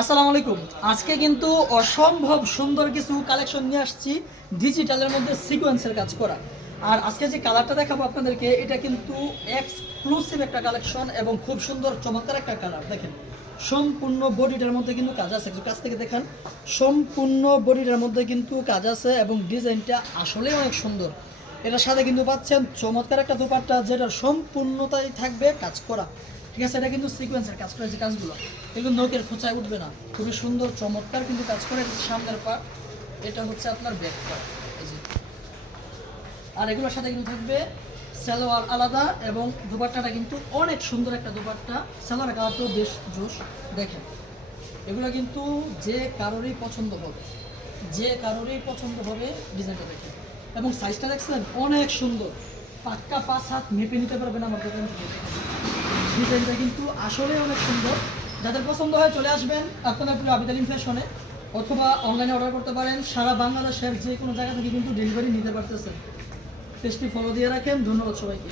আসসালামু আলাইকুম। আজকে কিন্তু অসম্ভব সুন্দর কিছু কালেকশন নিয়ে আসছি ডিজিটালের মধ্যে সিকোয়েন্সের কাজ করা। আর আজকে যে কালারটা দেখাবো আপনাদেরকে, এটা কিন্তু এক্সক্লুসিভ একটা কালেকশন এবং খুব সুন্দর চমৎকার একটা কালার দেখেন। সম্পূর্ণ বডিটার মধ্যে কিন্তু কাজ আছে, একটু কাছ থেকে দেখান। সম্পূর্ণ বডিটার মধ্যে কিন্তু কাজ আছে এবং ডিজাইনটা আসলেই অনেক সুন্দর। এটার সাথে কিন্তু পাচ্ছেন চমৎকার একটা দোপাট্টা যেটা সম্পূর্ণতাই থাকবে কাজ করা। ঠিক আছে, এটা কিন্তু সিকোয়েন্সের কাজ করে যে কাজগুলো। এগুলো নখের খোঁচায় উঠবে না। খুবই সুন্দর, চমৎকার কিন্তু কাজ করে। সামনের পার্ট এটা হচ্ছে আপনার ব্যাক পার্ট এই যে। আর এগুলোর সাথে কিন্তু থাকবে সালোয়ার আলাদা এবং দুপাট্টাটা কিন্তু অনেক সুন্দর একটা দুপাট্টা। সালোয়ার কালারটাও বেশ জোশ, দেখেন। এগুলো কিন্তু যে কারোরই পছন্দ হবে, যে কারোরই পছন্দ হবে ডিজাইনটা দেখেন। এবং সাইজটা দেখছেন? অনেক সুন্দর। পাক্কা পাঁচ হাত মেপে নিতে পারবেন আমার দোকান থেকে। ডিজাইনটা কিন্তু আসলে অনেক সুন্দর। যাদের পছন্দ হয় চলে আসবেন আপনারা পুরো ফ্যাশনে অথবা অনলাইনে অর্ডার করতে পারেন। সারা বাংলাদেশের যে কোনো জায়গা থেকে কিন্তু ডেলিভারি নিতে পারতেছেন। পেজটি ফলো দিয়ে রাখেন। ধন্যবাদ সবাইকে।